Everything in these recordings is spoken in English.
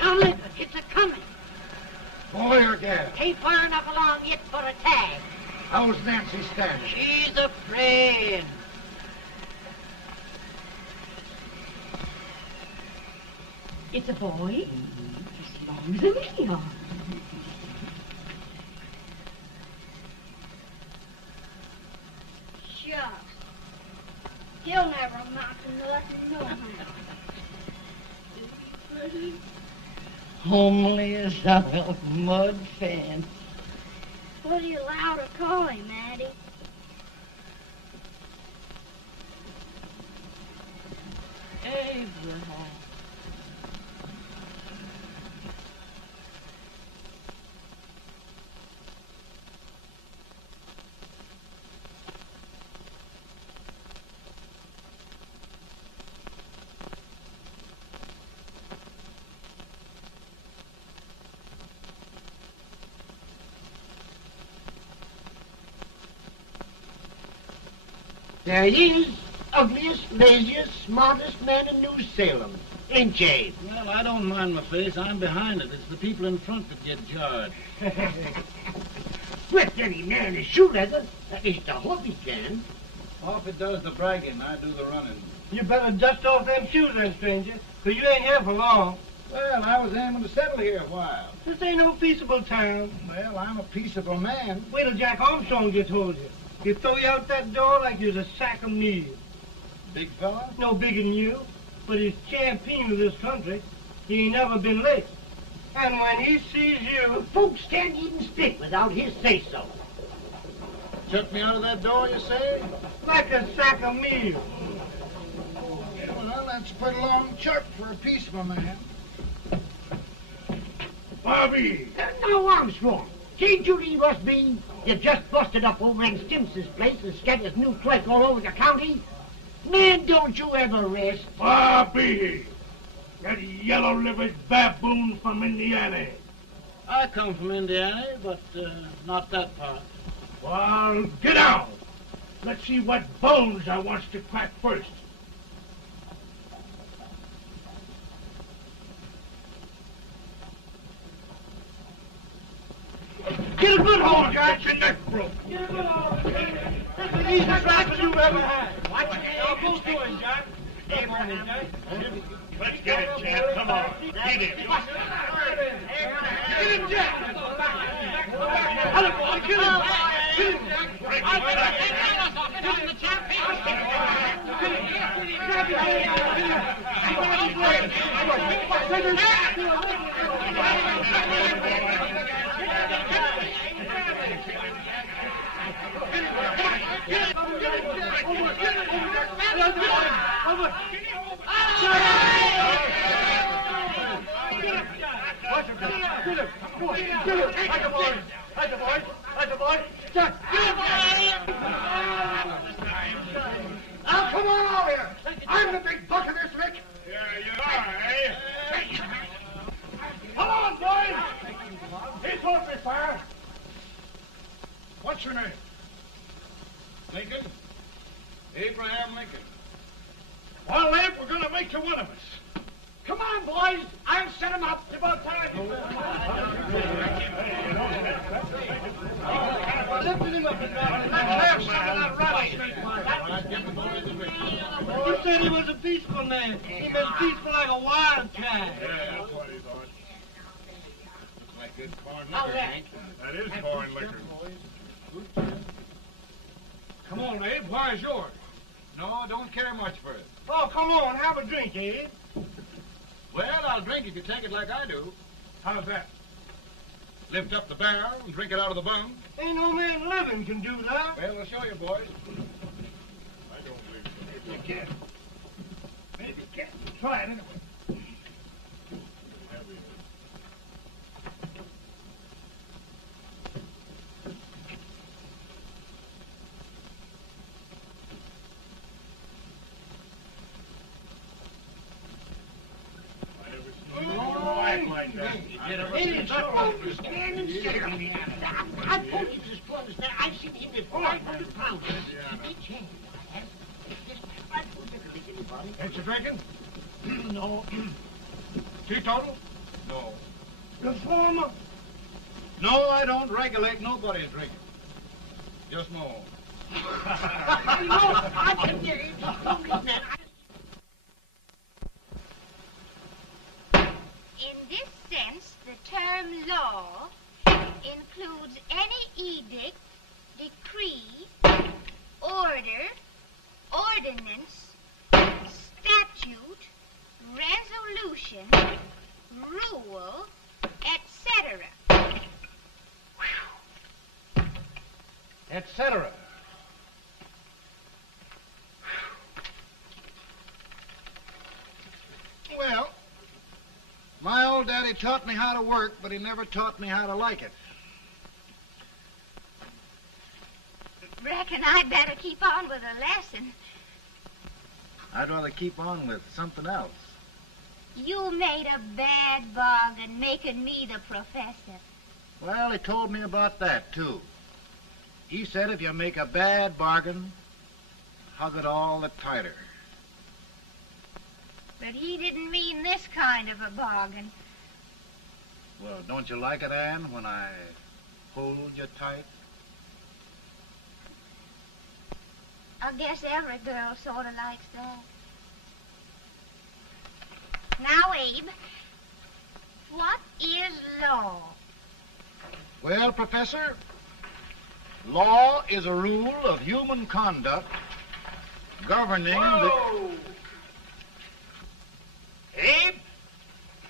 Now look, it's a-coming. Boy or gal? Ain't far enough along yet for a tag. How's Nancy standing? She's afraid. It's a boy, as long as a me are. Shucks. He'll never amount to nothing, no how. Homely as a mud fan. What do you allow to call him, Addie? Abraham. There he is, ugliest, laziest, smartest man in New Salem. Ain't ye? Well, I don't mind my face. I'm behind it. It's the people in front that get jarred. With any man is shoe leather, that is the hope he can. Off it does the bragging, I do the running. You better dust off them shoes then, stranger, 'cause you ain't here for long. Well, I was aiming to settle here a while. This ain't no peaceable town. Well, I'm a peaceable man. Wait till Jack Armstrong gets hold of you. He'll throw you out that door like you're a sack of meal. Big fella? No bigger than you, but he's champion of this country. He ain't never been late. And when he sees you... Folks can't even speak without his say-so. Took me out of that door, you say? like a sack of meal. Well, that's a pretty long chirp for a peaceable man. Bobby! Now, Armstrong, can't you leave us be? You just busted up over in Stimpson's place and scattered new clerk all over the county. Man, don't you ever rest. Bobby! That yellow-livered baboon from Indiana. I come from Indiana, but not that part. Well, get out. Let's see what bones I wants to crack first. Get a good hold, Jack. Your neck broke. Get a good hold. That's the easiest rifle you've ever had. Watch it. Now, both doing, Jack. Abraham. Let's get it, Jack. Come on. Get him. Get him, Jack. Hello, boy. Get him. Get him, Jack. Break his back. Now, come on over here. I'm the big buck of this lick. Yeah, you are, eh? Come on, boys. He's open fire. What's your name? Lincoln? Abraham Lincoln. Well, Abe, we're going to make you one of us. Come on, boys. I'll set him up. It's about time. Lifted him up and down. Let's have some of that rattlesnake. You said he was a peaceful man. He was peaceful like a wildcat. Yeah, that's what he thought. Looks like good corn liquor, Hank. That is corn liquor. Come on, Abe. Where's yours? No, don't care much for it. Oh, come on. Have a drink, Abe. Well, I'll drink if you take it like I do. How's that? Lift up the barrel and drink it out of the bung. Ain't no man living can do that. Well, I'll show you, boys. I don't believe so. You can. Maybe you can. Try it anyway. Like that. It's a bonus man in Salem. I told you this bonus man. I've seen him at 500 pounds. Each hand I have. I told you to lick anybody. Ain't you drinking? No. Teetotal? No. Reformer? No, I don't regulate nobody's drinking. Just my own. I can get it. In this sense, the term law includes any edict, decree, order, ordinance, statute, resolution, rule, etc. Etc. Well, my old daddy taught me how to work, but he never taught me how to like it. Reckon I'd better keep on with the lesson. I'd rather keep on with something else. You made a bad bargain making me the professor. Well, he told me about that, too. He said if you make a bad bargain, hug it all the tighter. But he didn't mean this kind of a bargain. Well, don't you like it, Anne, when I hold you tight? I guess every girl sort of likes that. Now, Abe, what is law? Well, Professor, law is a rule of human conduct governing Whoa! Abe,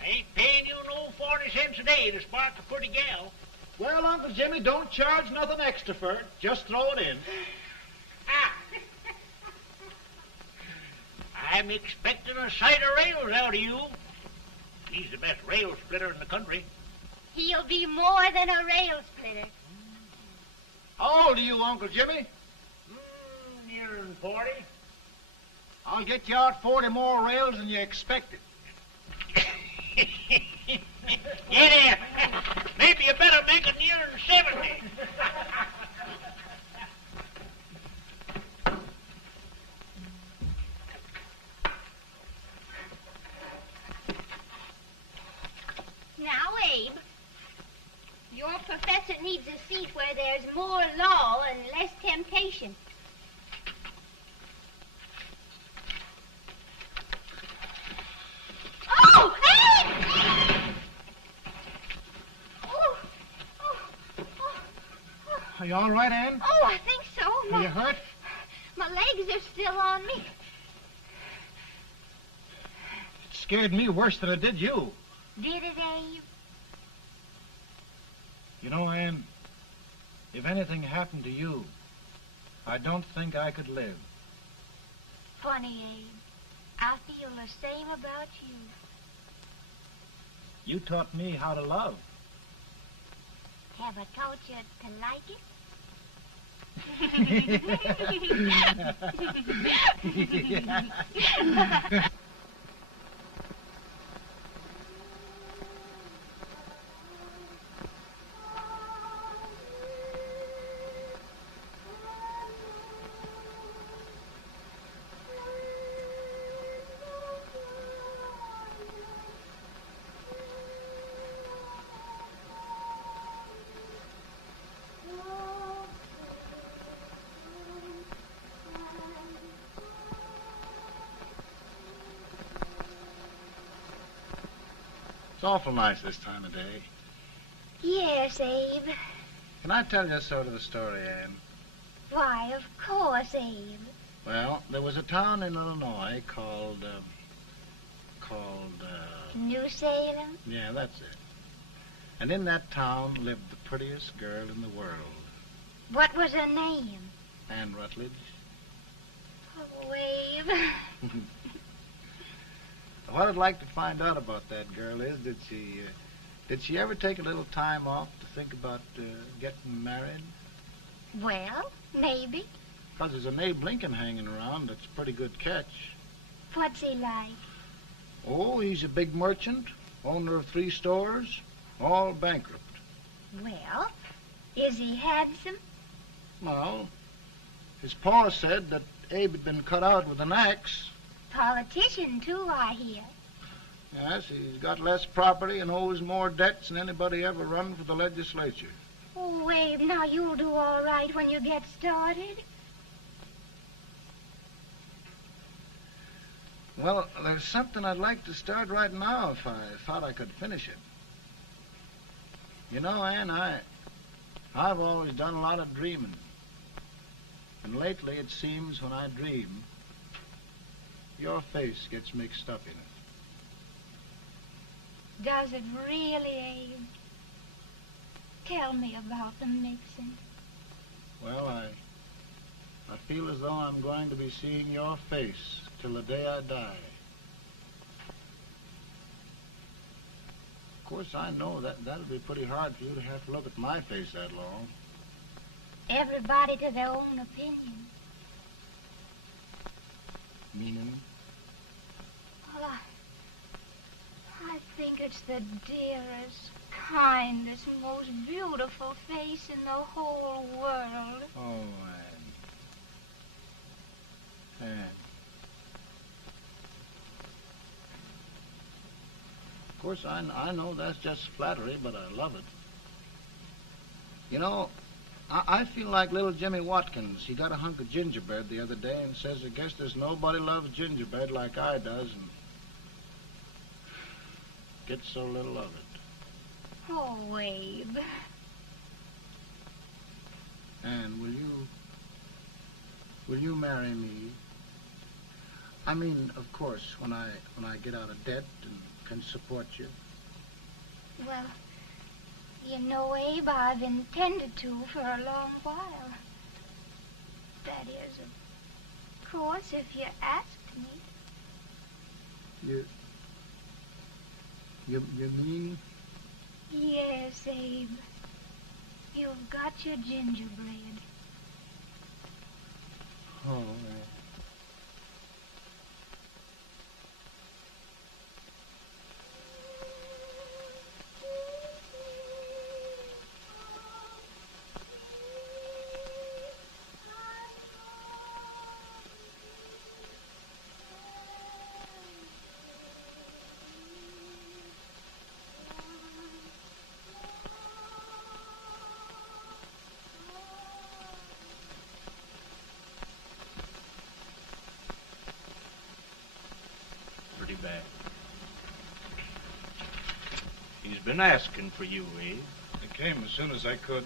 I ain't paying you no 40 cents a day to spark a pretty gal. Well, Uncle Jimmy, don't charge nothing extra for it. Just throw it in. Ah. I'm expecting a sight of rails out of you. He's the best rail splitter in the country. He'll be more than a rail splitter. How old are you, Uncle Jimmy? Nearing 40. I'll get you out 40 more rails than you expected. Yeah, maybe you better make it nearing 70. Now, Abe, your professor needs a seat where there's more law and less temptation. Oh, Abe! Are you all right, Anne? Oh, I think so. Are you hurt? My legs are still on me. It scared me worse than it did you. Did it, Abe? You know, Anne, if anything happened to you, I don't think I could live. Funny, Abe. I feel the same about you. You taught me how to love. Have I taught you to like it? It's awful nice this time of day. Yes, Abe. Can I tell you sort of a story, Anne? Why, of course, Abe. Well, there was a town in Illinois called, New Salem? yeah, that's it. And in that town lived the prettiest girl in the world, What was her name? Anne Rutledge. Oh, Abe. What I'd like to find out about that girl is, did she ever take a little time off to think about getting married? Well, maybe. Because there's an Abe Lincoln hanging around that's a pretty good catch. What's he like? Oh, he's a big merchant, owner of 3 stores, all bankrupt. Well, is he handsome? Well, his pa said that Abe had been cut out with an axe. Politician, too, I hear. Yes, he's got less property and owes more debts than anybody ever run for the legislature. Oh, Abe, now you'll do all right when you get started. Well, there's something I'd like to start right now if I thought I could finish it. You know, Ann, I've always done a lot of dreaming. And lately it seems when I dream, your face gets mixed up in it. Does it really, Abe? Tell me about the mixing. Well, I feel as though I'm going to be seeing your face till the day I die. Of course, I know that'll be pretty hard for you to have to look at my face that long. Everybody to their own opinion. Meaning? Well, I think it's the dearest, kindest, most beautiful face in the whole world. Oh, Ann. Of course, I know that's just flattery, but I love it. You know, I feel like little Jimmy Watkins. He got a hunk of gingerbread the other day and says, I guess there's nobody loves gingerbread like I does, and gets so little of it. Oh, Abe. Ann, will you marry me? I mean, of course, when I get out of debt and can support you. Well, you know, Abe, I've intended to for a long while. That is, of course, if you asked me. You mean? Yes, Abe. You've got your gingerbread. Oh, Bad. He's been asking for you, Abe. I came as soon as I could.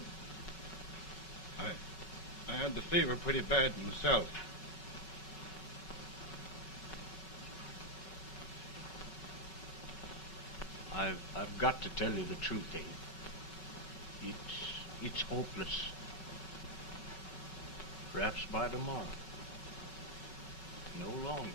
I had the fever pretty bad myself. I've got to tell you the truth, Abe. It's hopeless. Perhaps by tomorrow. No longer.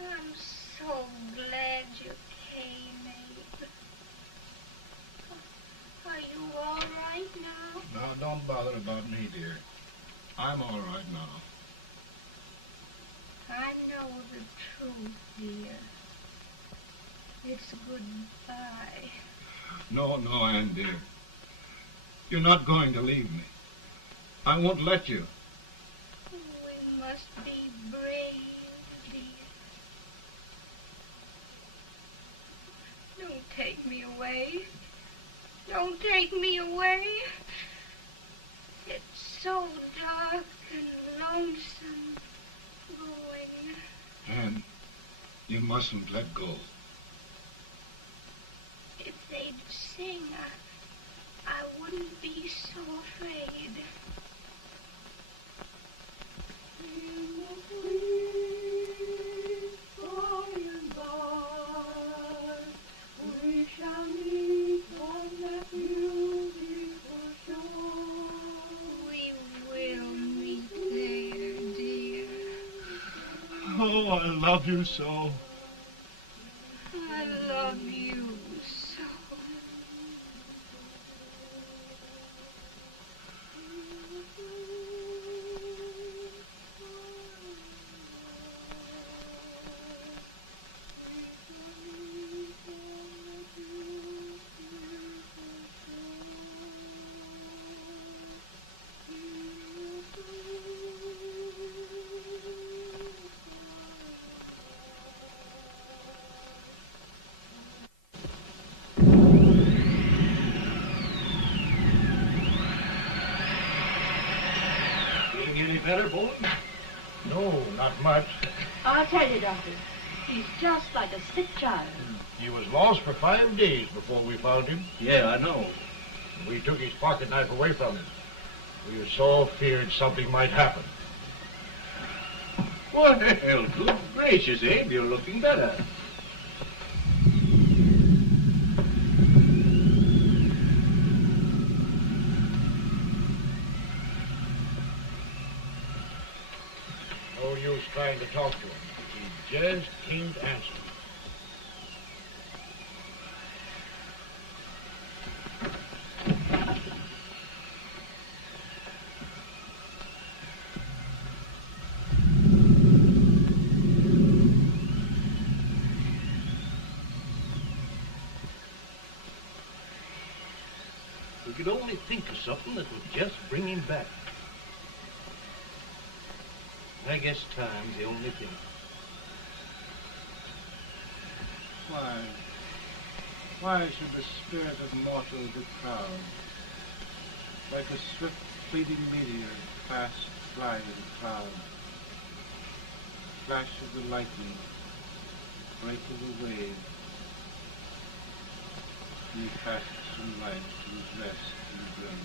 I'm so glad you came, Abe. Are you all right now? No, don't bother about me, dear. I'm all right now. I know the truth, dear. It's goodbye. No, Ann, dear. You're not going to leave me. I won't let you. We must be brave, dear. Don't take me away. Don't take me away. It's so dark and lonesome going. Ann, you mustn't let go. If they'd sing, I wouldn't be so afraid. We shall meet on that beautiful shore. We will meet there, dear. Oh, I love you so. I love you so. better, Bolton? No, not much. I'll tell you, Doctor. He's just like a sick child. He was lost for 5 days before we found him. Yeah, I know. We took his pocket knife away from him. We were so feared something might happen. Well, good gracious, Abe, you're looking better. No use trying to talk to him. He just can't answer. We could only think of something that would just bring him back. I guess time's the only thing. Why should the spirit of mortal be proud? Like a swift fleeting meteor, fast flying cloud. Flash of the lightning, break of the wave. He passes from life to his rest in the grave.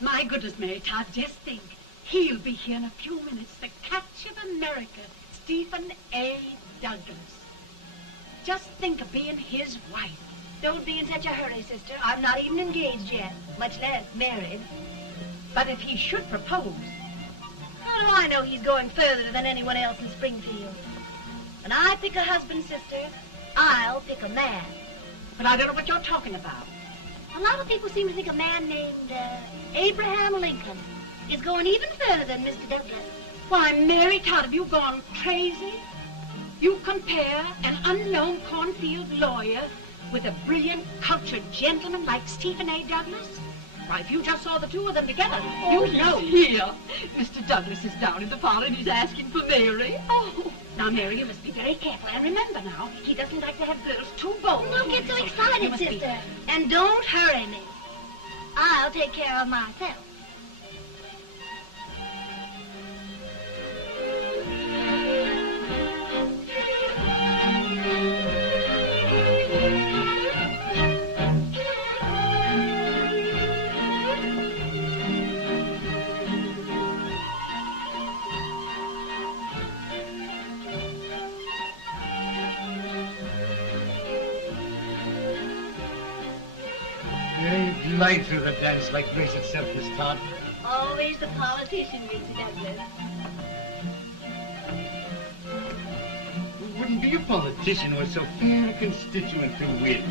My goodness, Mary Todd, just think. He'll be here in a few minutes. The catch of America, Stephen A. Douglas. Just think of being his wife. Don't be in such a hurry, sister. I'm not even engaged yet, much less married. But if he should propose... How do I know he's going further than anyone else in Springfield? When I pick a husband, sister, I'll pick a man. But I don't know what you're talking about. A lot of people seem to think a man named Abraham Lincoln is going even further than Mr. Douglas. Why, Mary Todd, have you gone crazy? You compare an unknown cornfield lawyer with a brilliant, cultured gentleman like Stephen A. Douglas? Why, if you just saw the two of them together, Oh, you'd know. Here. Mr. Douglas is down in the parlor and he's asking for Mary. Oh. Now, Mary, you must be very careful. And remember now, he doesn't like to have girls too bold. Don't get so You excited, must be- sister. And don't hurry me. I'll take care of myself. You glide through the dance like grace itself, Miss Todd. Always the politician, Mr. Douglas. Wouldn't be a politician with so fair a constituent to win.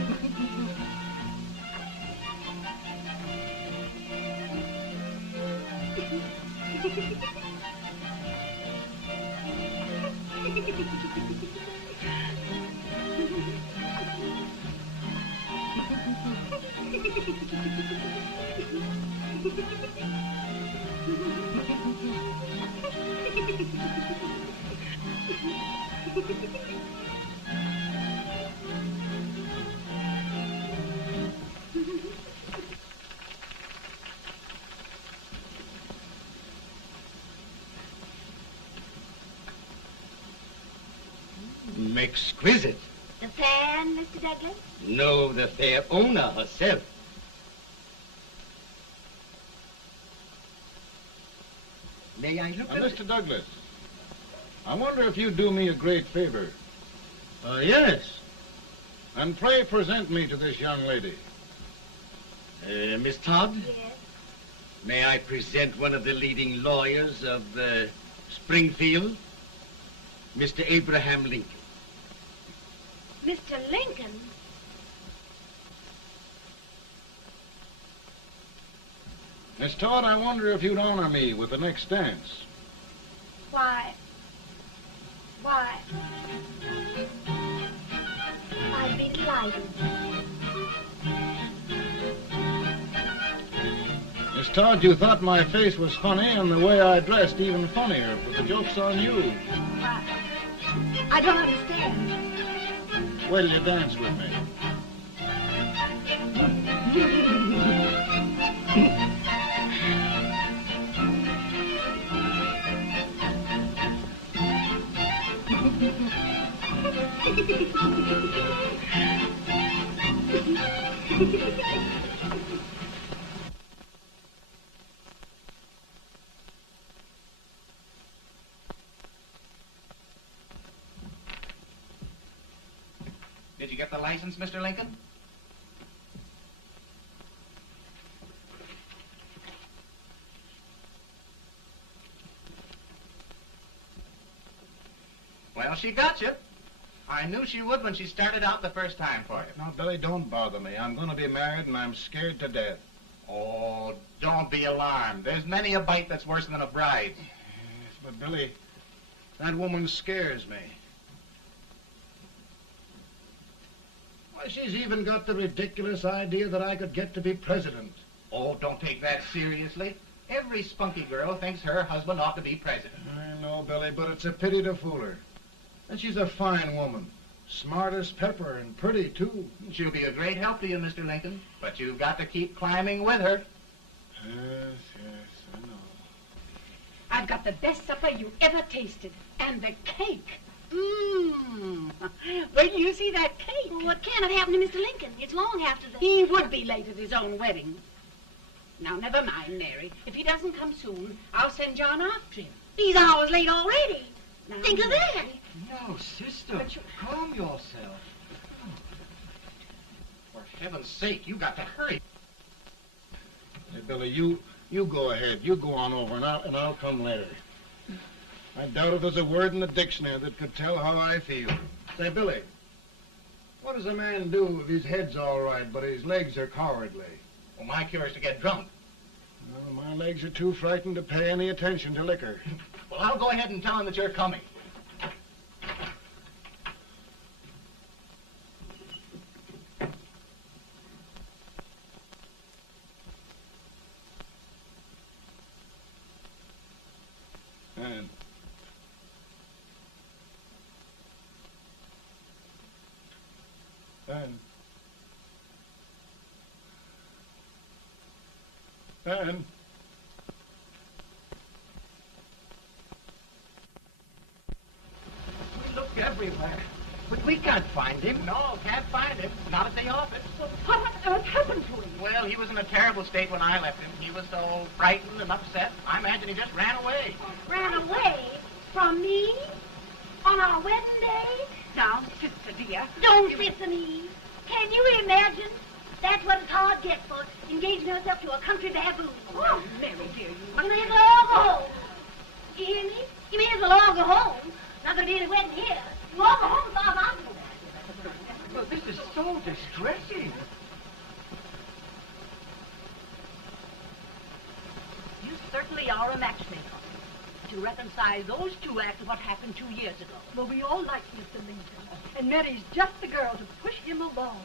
Exquisite. The fan, Mr. Douglas? No, the fair owner herself. May I look at it? Mr. Douglas, I wonder if you'd do me a great favor. Yes. And pray present me to this young lady. Miss Todd? Yes. May I present one of the leading lawyers of Springfield, Mr. Abraham Lincoln. Mr. Lincoln? Miss Todd, I wonder if you'd honor me with the next dance. Why? I'd be delighted. Miss Todd, you thought my face was funny and the way I dressed even funnier, but the joke's on you. I don't understand. Wait till you dance with me. Did you get the license, Mr. Lincoln? Well, she got you. I knew she would when she started out the first time for you. Now, Billy, don't bother me. I'm going to be married and I'm scared to death. Oh, don't be alarmed. There's many a bite that's worse than a bride. Yes, but Billy, that woman scares me. Why, she's even got the ridiculous idea that I could get to be president. Oh, don't take that seriously. Every spunky girl thinks her husband ought to be president. I know, Billy, but it's a pity to fool her. And she's a fine woman. Smart as pepper and pretty, too. She'll be a great help to you, Mr. Lincoln. But you've got to keep climbing with her. Yes, I know. I've got the best supper you ever tasted. And the cake. Mmm. When you see that cake. Well, what can have happened to Mr. Lincoln? It's long after the... He would be late at his own wedding. Now, never mind, Mary. If he doesn't come soon, I'll send John after him. He's hours late already. Now, Think of that. Mary. No, sister. But you- Calm yourself. For heaven's sake, you got to hurry. Hey, Billy, you go ahead. You go on over, and I'll come later. I doubt if there's a word in the dictionary that could tell how I feel. Say, Billy, what does a man do if his head's all right, but his legs are cowardly? Well, my cure is to get drunk. Well, my legs are too frightened to pay any attention to liquor. Well, I'll go ahead and tell him that you're coming. And We looked everywhere, but we can't find him. No, can't find him. Not at the office. Well, what on earth happened to him? Well, he was in a terrible state when I left him. He was so frightened and upset. I imagine he just ran away. Ran away from me on our wedding day? Now, sister dear. Don't listen, Eve. Can you imagine? That's what it's hard gets for engaging herself to a country baboon. Oh, Mary dear, You may as well all go home. You hear me? You may as well all go home. Not gonna be any wedding here. You all go home as far as I'm concerned. Well, this is so distressing. You certainly are a matchmaker. To reconcile those two after what happened 2 years ago. Well, we all like Mr. Lincoln. And Mary's just the girl to push him along.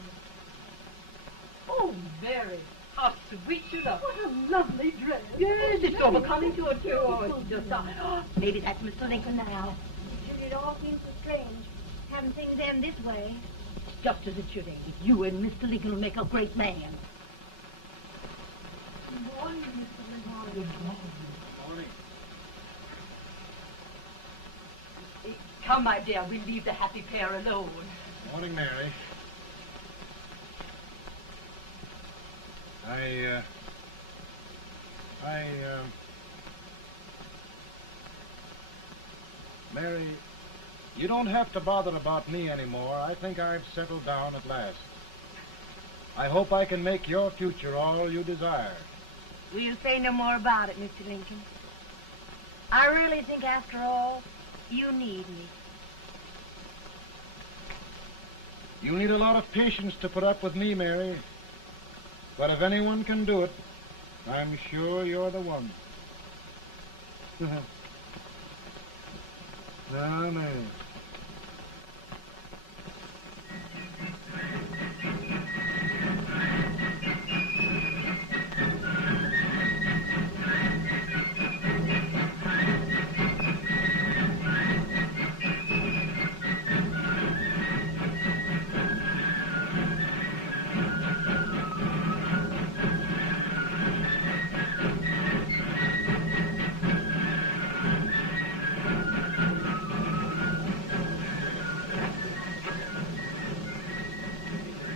Oh, Mary, how sweet you look. What a lovely dress. Yes, it's overcoming to it, too. Oh, it's just... maybe that's Mr. Lincoln now. It all seems so strange, having things end this way. It's just as it should end. You and Mr. Lincoln will make a great man. Good morning, Mr. Lincoln. Good morning. Come, my dear, we'll leave the happy pair alone. Morning, Mary. Mary, you don't have to bother about me anymore. I think I've settled down at last. I hope I can make your future all you desire. We'll say no more about it, Mr. Lincoln. I really think, after all, you need me. You need a lot of patience to put up with me, Mary. But if anyone can do it, I'm sure you're the one. Now, Mary.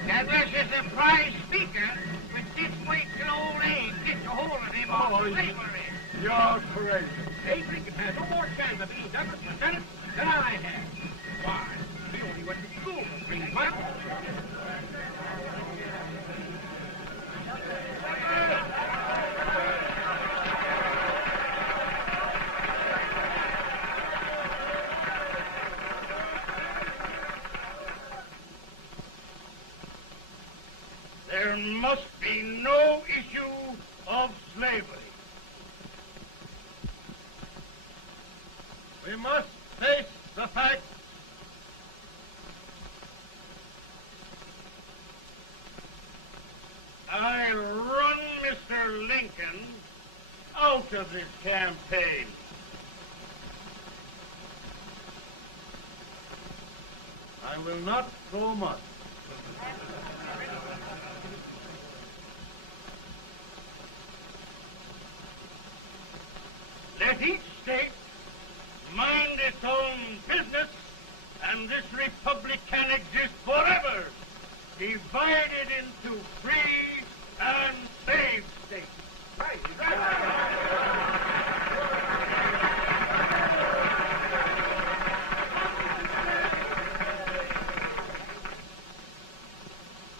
Douglas is a prize speaker, but this wait till old age gets a hold of him on slavery. you're crazy. Abe Lincoln has no more chance of being Douglas Lieutenant than I have. Why, he only went to school for 3 months. There must be no issue of slavery. We must face the fact I run Mr. Lincoln out of this campaign. I will not go much. Let each state mind its own business, and this republic can exist forever, divided into free and slave states. Right.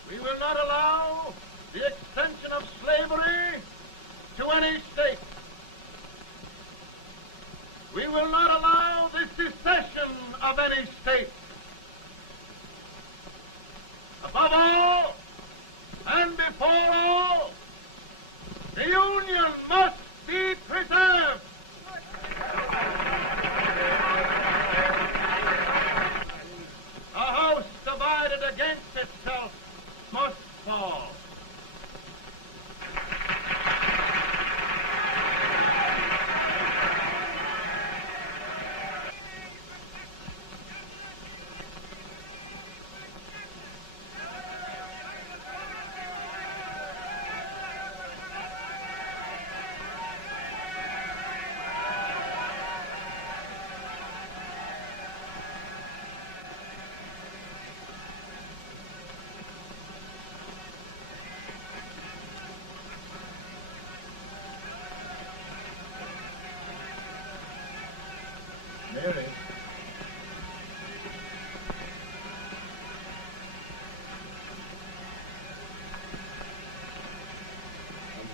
We will not allow the extension of slavery to any state. We will not allow the secession of any state. Above all, and before all, the Union must be preserved. A house divided against itself must fall.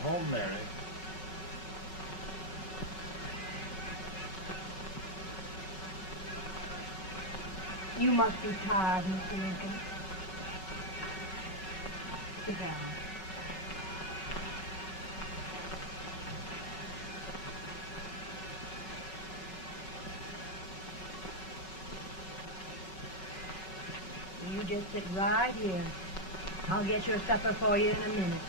home, Mary. You must be tired, Mr. Lincoln. Sit down. You just sit right here. I'll get your supper for you in a minute.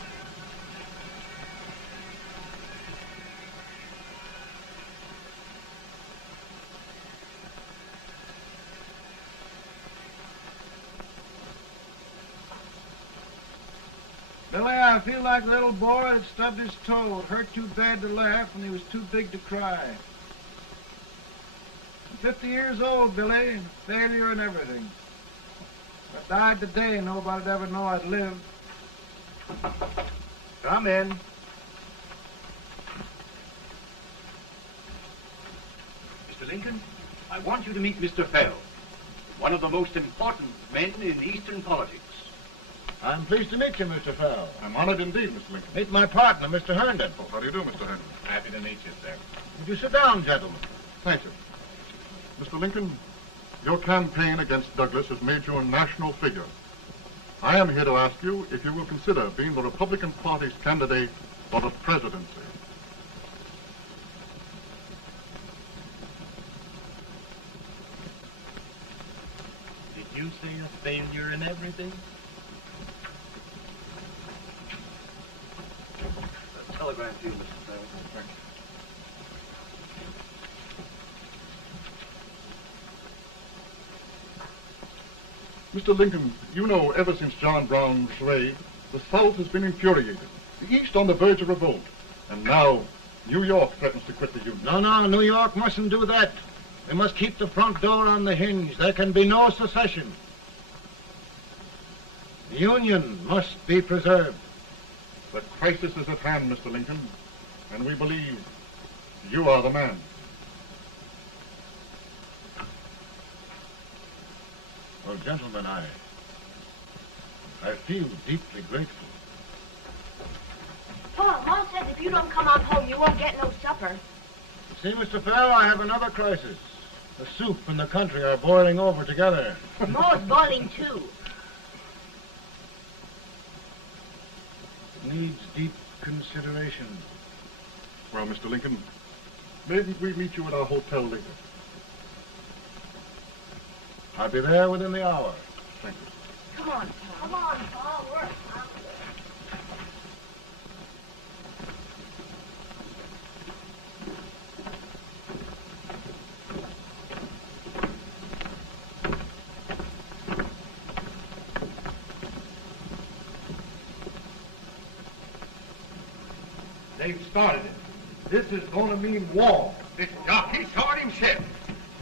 Billy, I feel like a little boy that stubbed his toe. It hurt too bad to laugh and he was too big to cry. I'm 50 years old, Billy. Failure and everything. If I died today, nobody'd ever know I'd lived. Come in. Mr. Lincoln, I want you to meet Mr. Fell, one of the most important men in Eastern politics. I'm pleased to meet you, Mr. Fell. I'm honored indeed, Mr. Lincoln. Meet my partner, Mr. Herndon. Oh, how do you do, Mr. Herndon? Happy to meet you, sir. Would you sit down, gentlemen? Thank you. Mr. Lincoln, your campaign against Douglas has made you a national figure. I am here to ask you if you will consider being the Republican Party's candidate for the presidency. Did you say a failure in everything? A telegram to you, Mr. Fell. Thank you. Mr. Lincoln, you know ever since John Brown's raid, the South has been infuriated, the East on the verge of revolt, and now New York threatens to quit the Union. No, New York mustn't do that. They must keep the front door on the hinge. There can be no secession. The Union must be preserved. The crisis is at hand, Mr. Lincoln, and we believe you are the man. Well, gentlemen, I feel deeply grateful. Paul, Mom says if you don't come on home, you won't get no supper. See, Mr. Fell, I have another crisis. The soup and the country are boiling over together. More's boiling, too. It needs deep consideration. Well, Mr. Lincoln, maybe we meet you at our hotel later. I'll be there within the hour. Thank you. Come on, Paul. Come on, Paul. We're hungry. They've started it. This is going to mean war. This jockey saw it himself.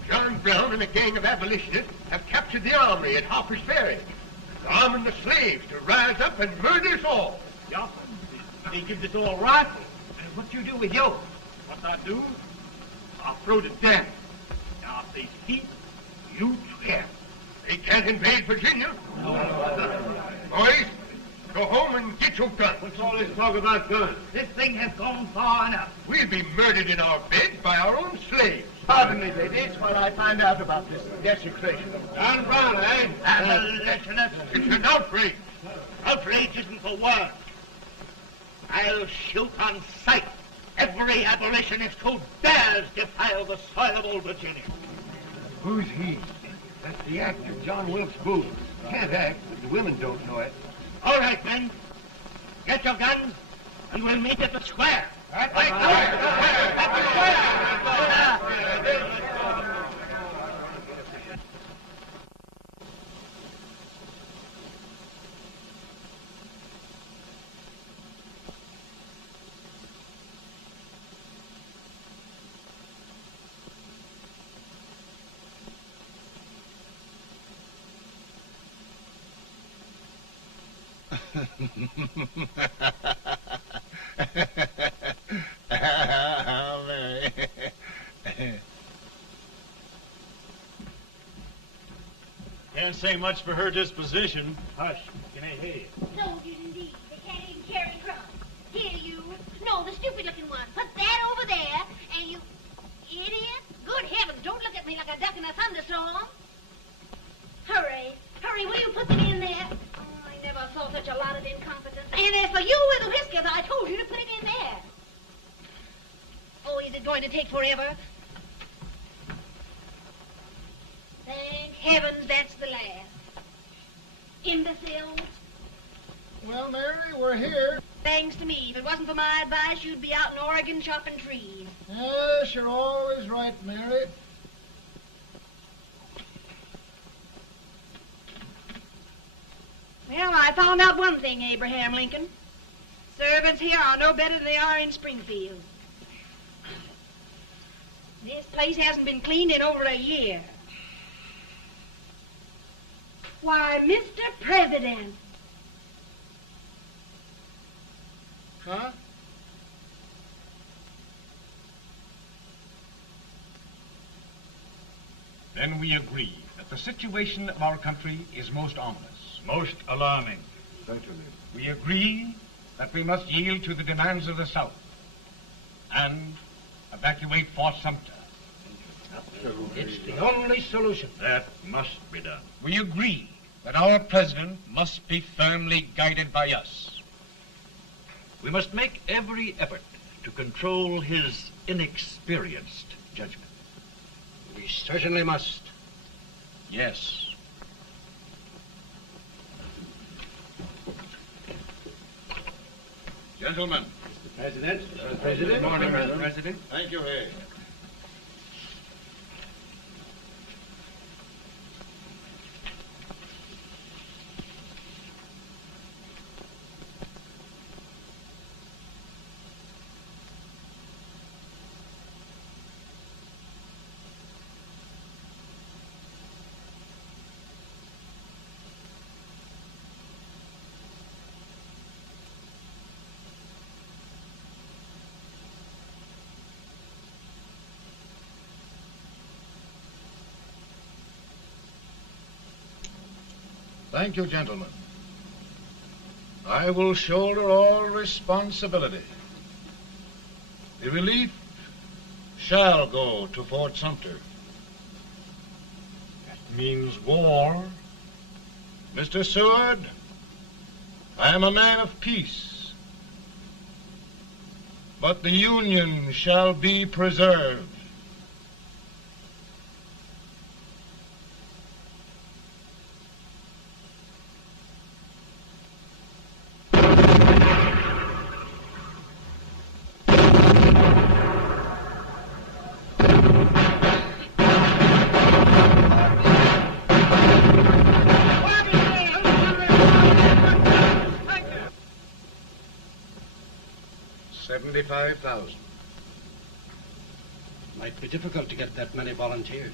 John Brown and a gang of abolitionists have captured the armory at Harper's Ferry, arming the slaves to rise up and murder us all. Yeah, they give us all rifles. And what you do with yours? What I do? I'll throw the damn. Now, if they speak, you swear. They can't invade Virginia. Boys, go home and get your guns. What's all this talk about guns? This thing has gone far enough. We'll be murdered in our beds by our own slaves. Pardon me, ladies, while I find out about this desecration. John Brown, eh? Abolitionists. It's an outrage. Outrage isn't the word. I'll shoot on sight every abolitionist who dares defile the soil of old Virginia. Who's he? That's the actor, John Wilkes Booth. Can't act, but the women don't know it. All right, men. Get your guns, and we'll meet at the square. At the Can't say much for her disposition. Hush, can I hear you? Soldiers indeed. They can't even carry crumbs. Here, you. going to take forever. Thank heavens that's the last. Imbeciles. Well, Mary, we're here. Thanks to me. If it wasn't for my advice, you'd be out in Oregon chopping trees. Yes, you're always right, Mary. Well, I found out one thing, Abraham Lincoln. Servants here are no better than they are in Springfield. This place hasn't been cleaned in over a year. Why, Mr. President. Huh? Then we agree that the situation of our country is most ominous. Most alarming. Certainly. We agree that we must yield to the demands of the South and evacuate Fort Sumter. It's the only solution. That must be done. We agree that our president must be firmly guided by us. We must make every effort to control his inexperienced judgment. We certainly must. Yes. Gentlemen. President. Good morning, Mr. President. Thank you, Hay. Thank you, gentlemen. I will shoulder all responsibility. The relief shall go to Fort Sumter. That means war. Mr. Seward, I am a man of peace, but the Union shall be preserved. $75,000. Might be difficult to get that many volunteers.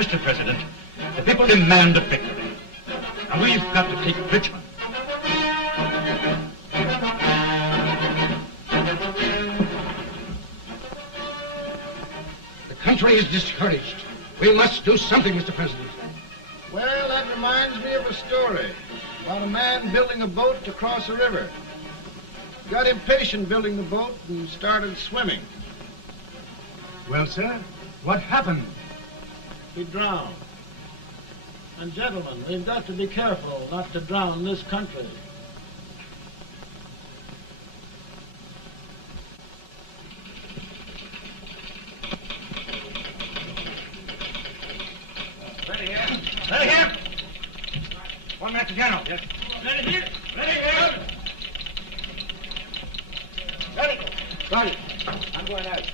Mr. President, the people demand a victory. And we've got to take Richmond. The country is discouraged. We must do something, Mr. President. Well, that reminds me of a story about a man building a boat to cross a river. He got impatient building the boat and started swimming. Well, sir, what happened? He drowned. And gentlemen, we've got to be careful not to drown this country. Ready here. Ready here. 1 minute to General. Yes. Ready here. Ready here. Ready. Ready. I'm going out.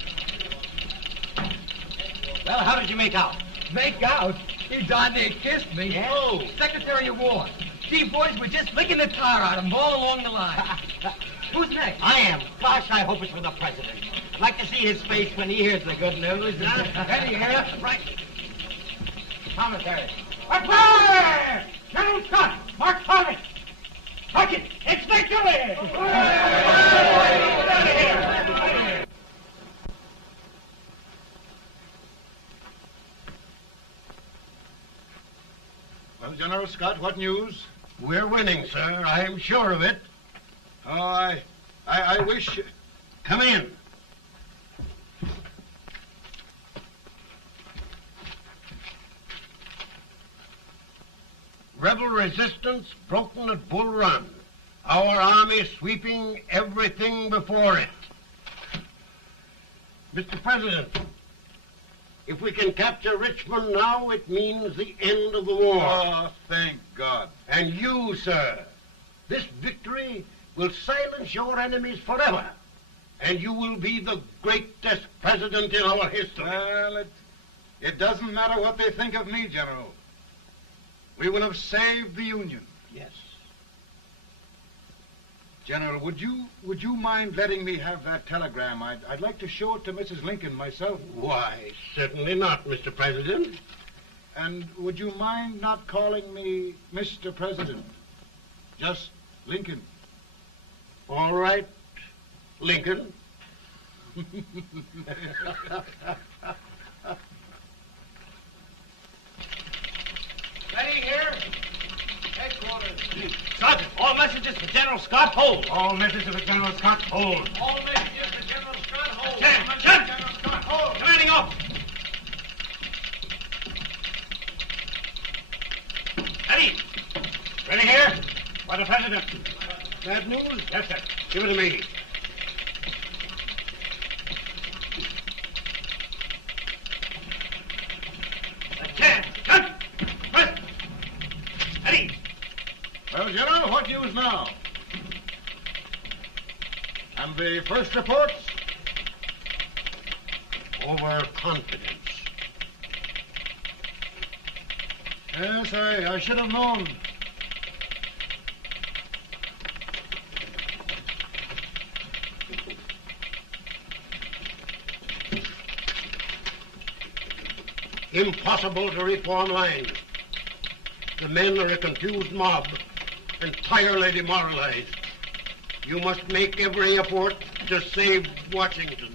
Well, how did you make out? Make out? He darn near kissed me. Yeah? Oh, Secretary of War. Gee, boys, we're just licking the tar out of him all along the line. Who's next? I am. Gosh, I hope it's for the president. I'd like to see his face when he hears the good news. Ready here. Right. Commissary. Fire! General Scott! Mark Thomas! Sergeant, it's victory! Well, General Scott, what news? We're winning, sir. I'm sure of it. Oh, I wish... Come in. Rebel resistance broken at Bull Run. Our army sweeping everything before it. Mr. President, if we can capture Richmond now, it means the end of the war. Oh, thank God. And you, sir, this victory will silence your enemies forever. And you will be the greatest president in our history. Well, it doesn't matter what they think of me, General. We will have saved the Union. Yes. General, would you mind letting me have that telegram? I'd like to show it to Mrs. Lincoln myself. Why, certainly not, Mr. President. And would you mind not calling me Mr. President? Just Lincoln. All right, Lincoln. Ready here. Headquarters. Sergeant, all messages for General Scott, hold. All messages for General Scott, hold. All messages for General Scott, hold. General Scott, hold. Commanding officer. Ready. Ready here. For the President. Bad news? Yes, sir. Give it to me. Well, General, what news now? And the first reports? Overconfidence. Yes, I should have known. Impossible to reform lines. The men are a confused mob, entirely demoralized. You must make every effort to save Washington.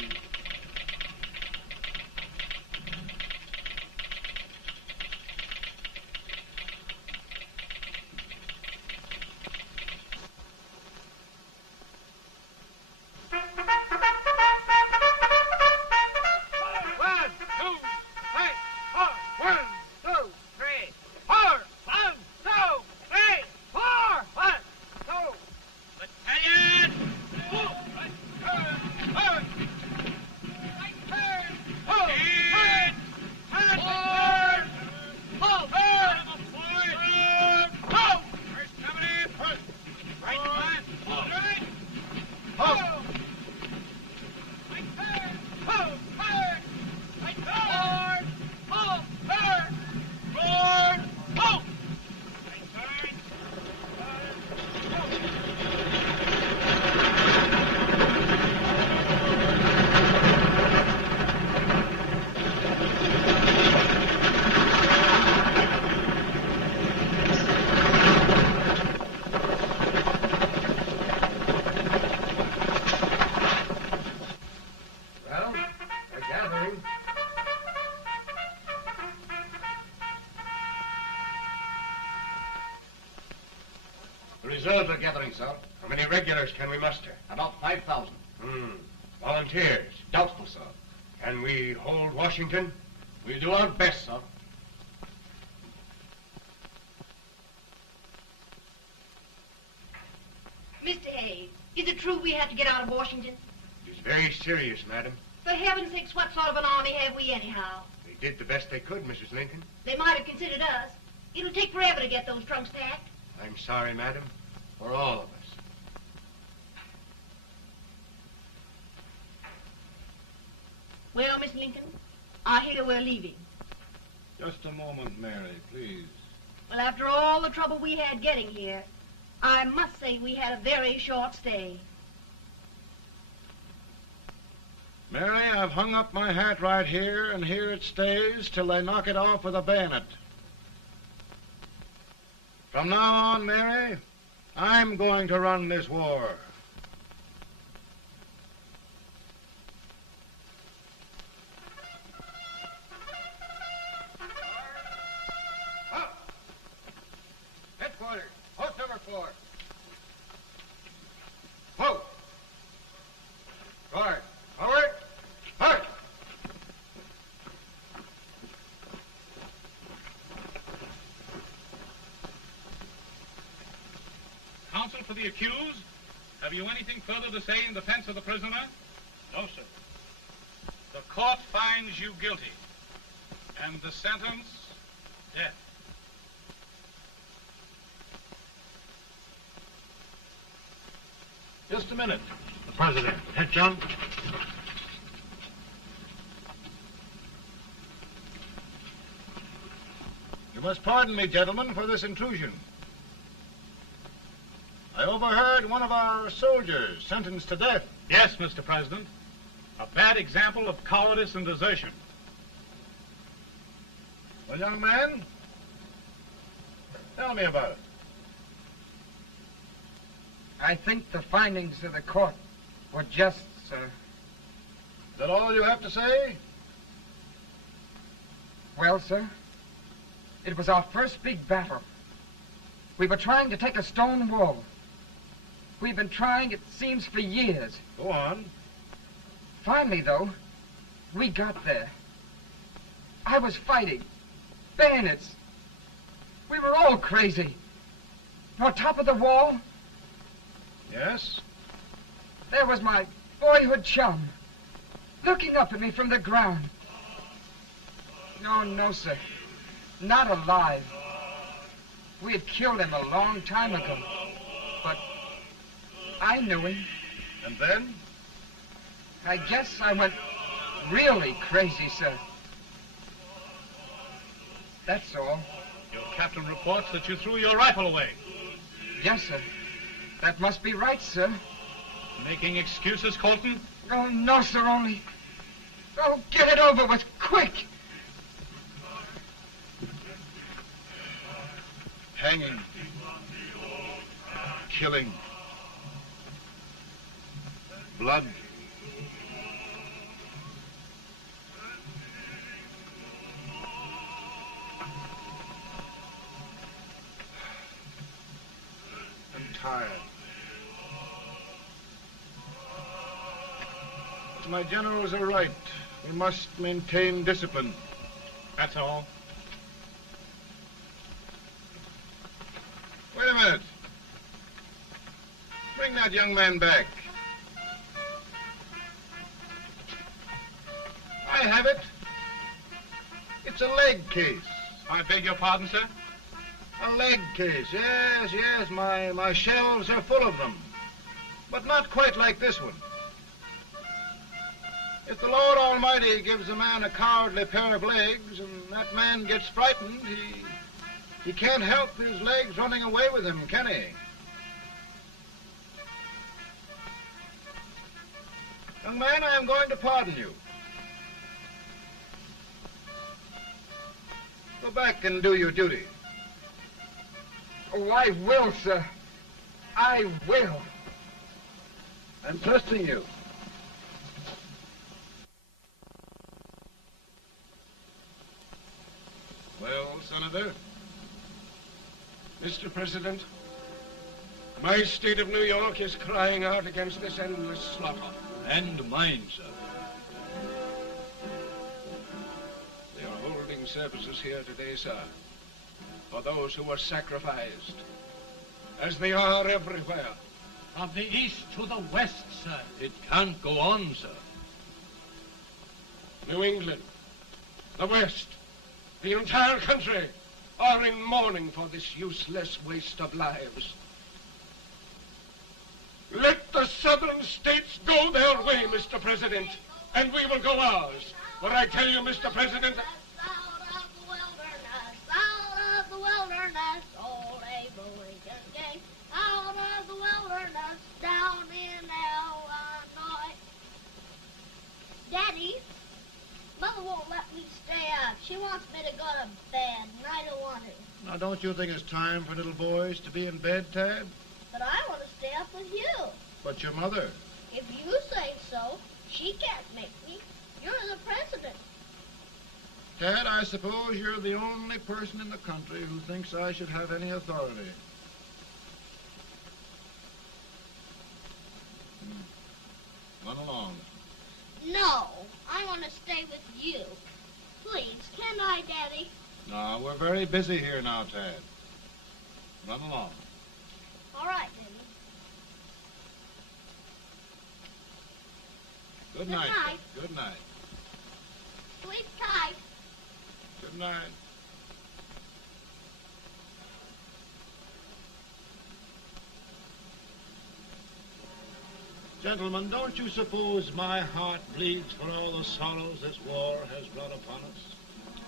reserves are gathering, sir. How many regulars can we muster? About 5,000. Volunteers? Doubtful, sir. Can we hold Washington? We'll do our best, sir. Mr. Hayes, is it true we have to get out of Washington? It's very serious, madam. For heaven's sakes, what sort of an army have we anyhow? They did the best they could, Mrs. Lincoln. They might have considered us. It'll take forever to get those trunks packed. I'm sorry, madam, for all of us. Well, Miss Lincoln, I hear we're leaving. Just a moment, Mary, please. Well, after all the trouble we had getting here, I must say we had a very short stay. Mary, I've hung up my hat right here, and here it stays till they knock it off with a bayonet. From now on, Mary, I'm going to run this war. Headquarters, post number 4. Whoa! Guard, forward, march! Counsel for the accused, have you anything further to say in defense of the prisoner? No, sir. The court finds you guilty, and the sentence, death. Just a minute. The president. Head, John. You must pardon me, gentlemen, for this intrusion. I overheard one of our soldiers sentenced to death. Yes, Mr. President. A bad example of cowardice and desertion. Well, young man, tell me about it. I think the findings of the court were just, sir. Is that all you have to say? Well, sir, it was our first big battle. We were trying to take a stone wall. We've been trying, it seems, for years. Go on. Finally, though, we got there. I was fighting. Bayonets. We were all crazy. On top of the wall, Yes? there was my boyhood chum, looking up at me from the ground. No, sir. Not alive. We had killed him a long time ago. But I knew him. And then? I guess I went really crazy, sir. That's all. Your captain reports that you threw your rifle away. Yes, sir. That must be right, sir. Making excuses, Colton? Oh, no, sir, only... Oh, get it over with, quick! Hanging. Killing. Blood. I'm tired. My generals are right. We must maintain discipline. That's all. Wait a minute. Bring that young man back. I have it. It's a leg case. I beg your pardon, sir? A leg case, yes. My shelves are full of them. But not quite like this one. If the Lord Almighty gives a man a cowardly pair of legs and that man gets frightened, he can't help his legs running away with him, can he? Young man, I am going to pardon you. Go back and do your duty. Oh, I will, sir. I will. I'm trusting you. Well, Senator? Mr. President, My state of New York is crying out against this endless slaughter. And mine, sir. They are holding services here today, sir, for those who were sacrificed, as they are everywhere. From the east to the west, sir. It can't go on, sir. New England, the West, the entire country are in mourning for this useless waste of lives. Let the southern states go their way, Mr. President, and we will go ours. For I tell you, Mr. President, Out of the wilderness, old Abraham Lincoln came. Out of the wilderness, down in Illinois. Daddy, Mother won't let me stay up. She wants me to go to bed, and I don't want to. Now, don't you think it's time for little boys to be in bed, Tad? But I want to stay up with you. But your mother. If you say so, she can't make me. You're the president. Tad, I suppose you're the only person in the country who thinks I should have any authority. Run along. No, I want to stay with you. Please, can I, Daddy? No, we're very busy here now, Tad. Run along. All right, Daddy. Good Good night. night. Good night. Sleep tight. Good night. Gentlemen, don't you suppose my heart bleeds for all the sorrows this war has brought upon us?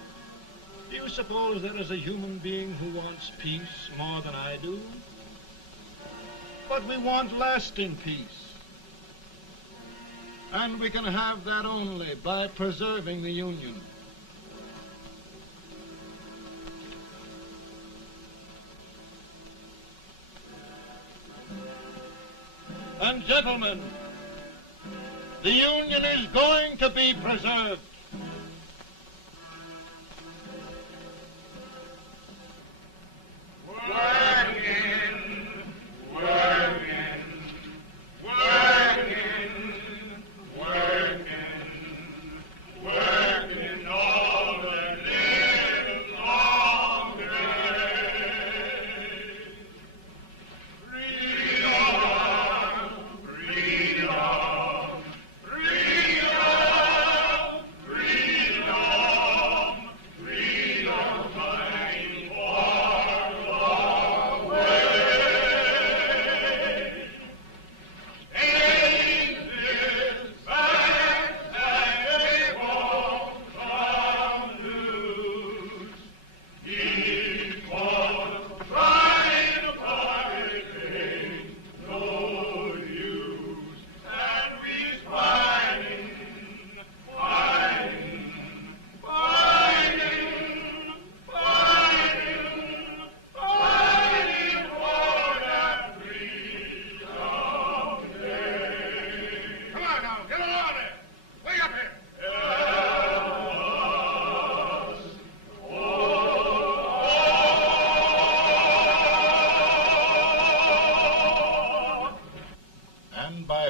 Do you suppose there is a human being who wants peace more than I do? But we want lasting peace. And we can have that only by preserving the Union. And gentlemen, the Union is going to be preserved.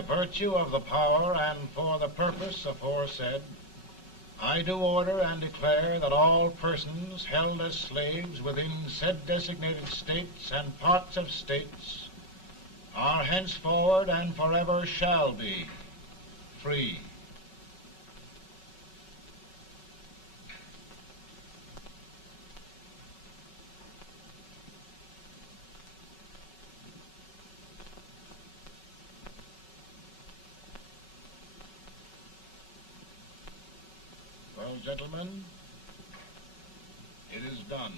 Virtue of the power and for the purpose aforesaid, I do order and declare that all persons held as slaves within said designated states and parts of states are henceforward and forever shall be free. Well, gentlemen, it is done.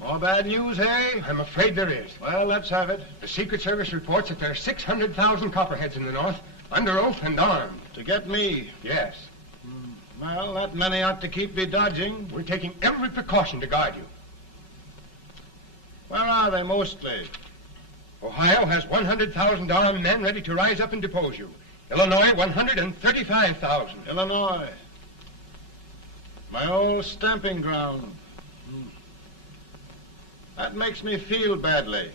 More bad news, hey? I'm afraid there is. Well, let's have it. The Secret Service reports that there are 600,000 Copperheads in the North, under oath and armed. To get me? Yes. Well, that many ought to keep me dodging. We're taking every precaution to guard you. Where are they mostly? Ohio has $100,000 men ready to rise up and depose you. Illinois, 135,000. Illinois. My old stamping ground. That makes me feel badly.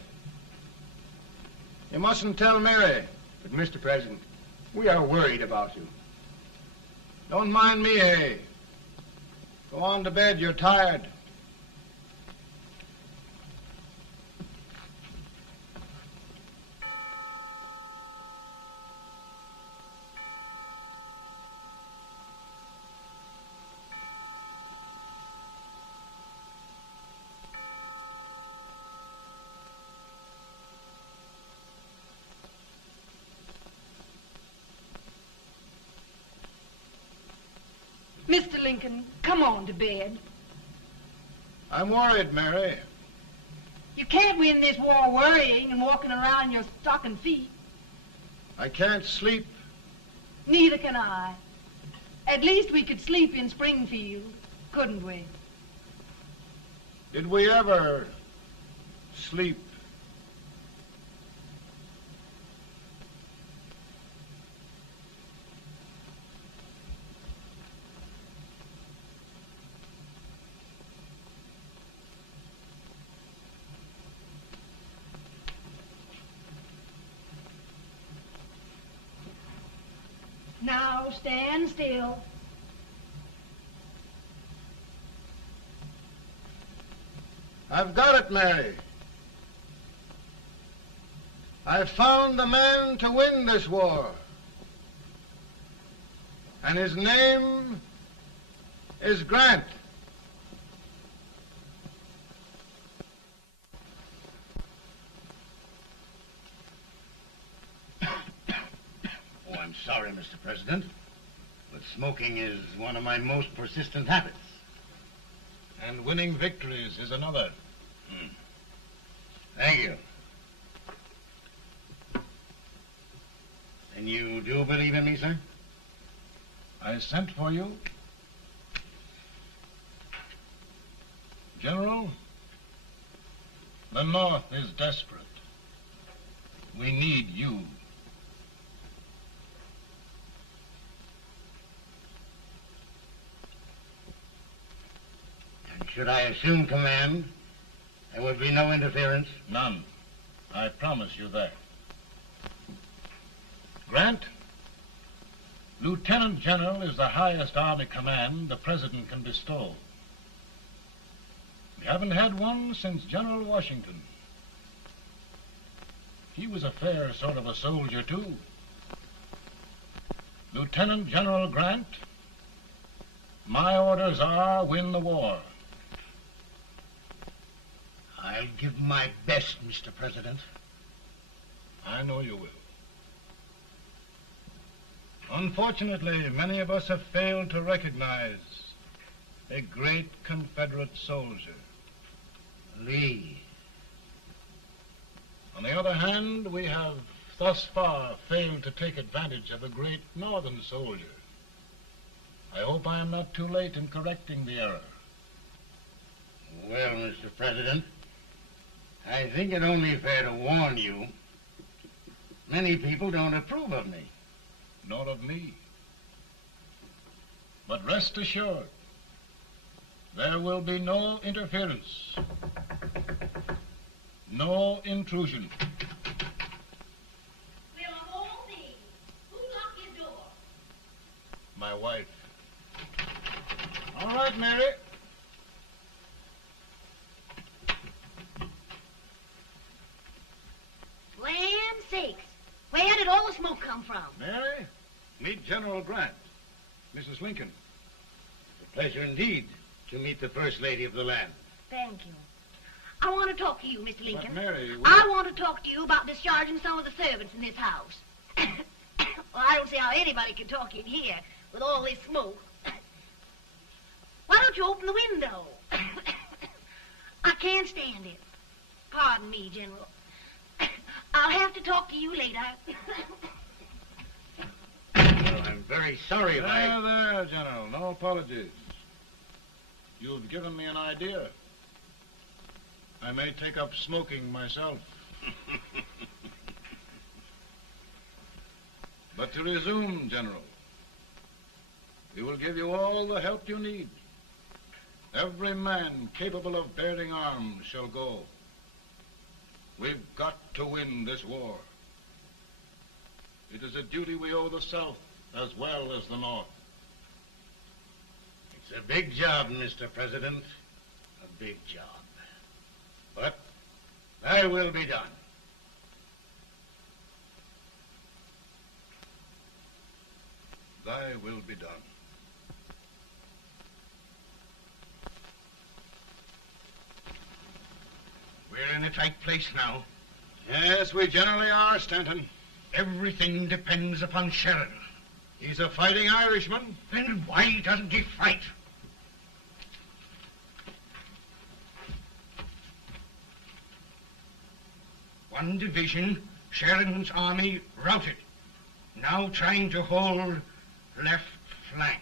You mustn't tell Mary. But, Mr. President, we are worried about you. Don't mind me, eh? Go on to bed. You're tired. Mr. Lincoln, come on to bed. I'm worried, Mary. You can't win this war worrying and walking around in your stocking feet. I can't sleep. Neither can I. At least we could sleep in Springfield, couldn't we? Did we ever sleep? Now stand still. I've got it, Mary. I've found the man to win this war. And his name is Grant. Oh, I'm sorry, Mr. President, but smoking is one of my most persistent habits. And winning victories is another. Thank you. And you do believe in me, sir? I sent for you. General, the North is desperate. We need you. And should I assume command, there would be no interference? None. I promise you that. Grant, Lieutenant General is the highest army command the President can bestow. We haven't had one since General Washington. He was a fair sort of a soldier, too. Lieutenant General Grant, my orders are win the war. I'll give my best, Mr. President. I know you will. Unfortunately, many of us have failed to recognize a great Confederate soldier. Lee. On the other hand, we have thus far failed to take advantage of a great Northern soldier. I hope I am not too late in correcting the error. Well, Mr. President, I think it only fair to warn you. Many people don't approve of me. Nor of me. But rest assured, there will be no interference, no intrusion. Well, of all things, who locked your door? My wife. All right, Mary. Land sakes. Where did all the smoke come from? Mary, meet General Grant. Mrs. Lincoln. It's a pleasure indeed to meet the First Lady of the land. Thank you. I want to talk to you, Mr. Lincoln. But Mary, I want to talk to you about discharging some of the servants in this house. Well, I don't see how anybody can talk in here with all this smoke. Why don't you open the window? I can't stand it. Pardon me, General. I'll have to talk to you later. Well, I'm very sorry if I... There, General. No apologies. You've given me an idea. I may take up smoking myself. But to resume, General, we will give you all the help you need. Every man capable of bearing arms shall go. We've got to win this war. It is a duty we owe the South as well as the North. It's a big job, Mr. President. A big job. But thy will be done. Thy will be done. We're in a tight place now. Yes, we generally are, Stanton. Everything depends upon Sheridan. He's a fighting Irishman. Then why doesn't he fight? One division, Sheridan's army, routed. Now trying to hold left flank.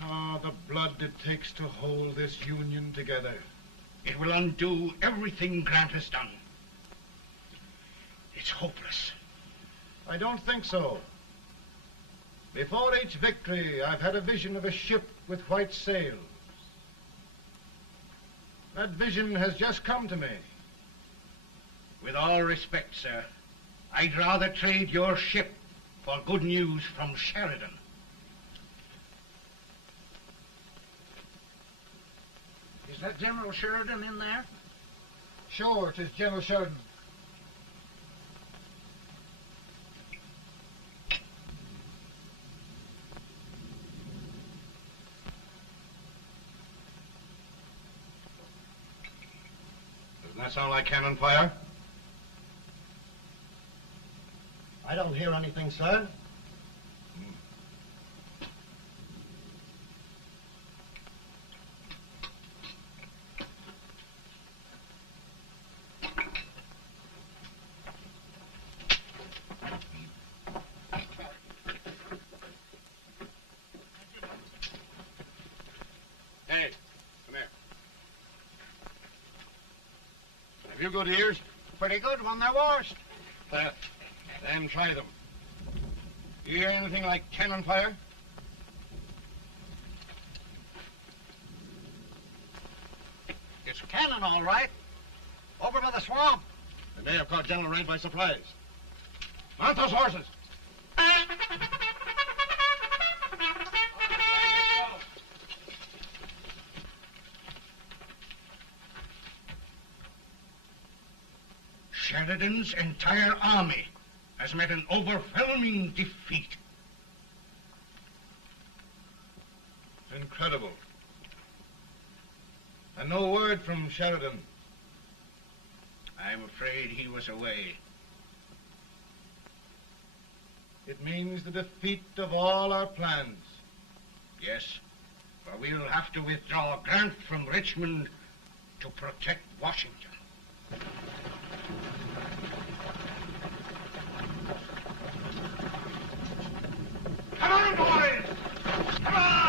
Ah, the blood it takes to hold this Union together. It will undo everything Grant has done. It's hopeless. I don't think so. Before each victory, I've had a vision of a ship with white sails. That vision has just come to me. With all respect, sir, I'd rather trade your ship for good news from Sheridan. Is that General Sheridan in there? Sure, it is General Sheridan. Doesn't that sound like cannon fire? I don't hear anything, sir. Hey, come here. Have you good ears? Pretty good when they're washed. Then try them. You hear anything like cannon fire? It's cannon, all right. Over by the swamp. They may have caught General Wright by surprise. Mount those horses. Sheridan's entire army has met an overwhelming defeat. Incredible. And no word from Sheridan. I'm afraid he was away. It means the defeat of all our plans. Yes, for we'll have to withdraw Grant from Richmond to protect Washington. Come on, boys! Come on!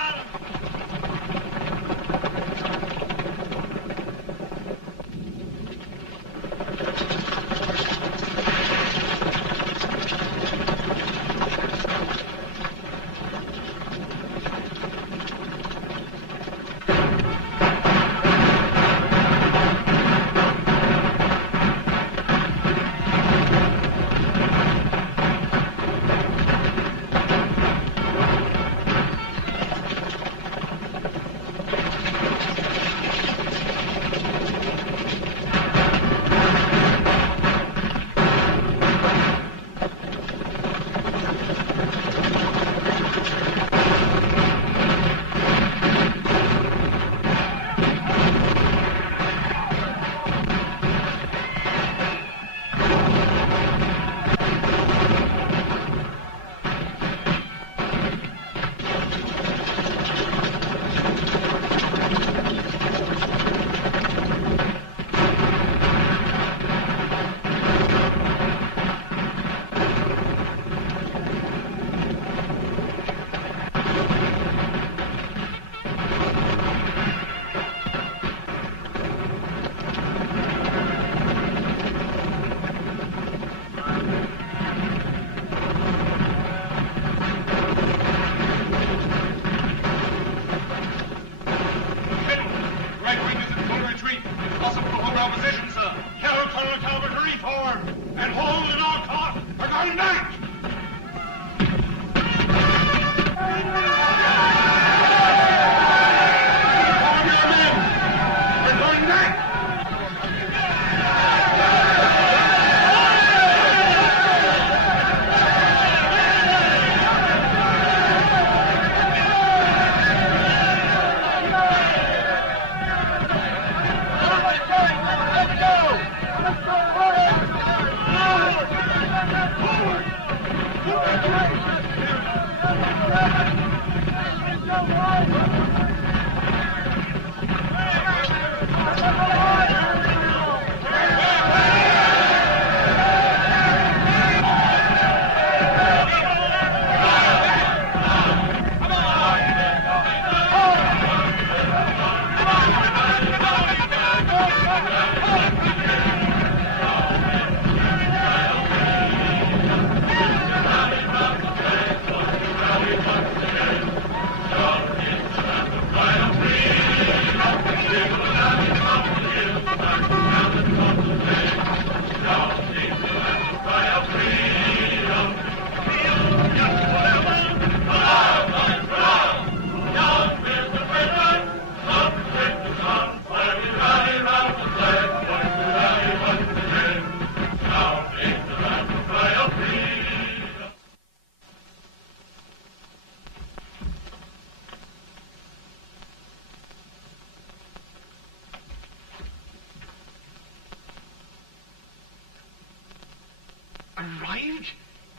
Arrived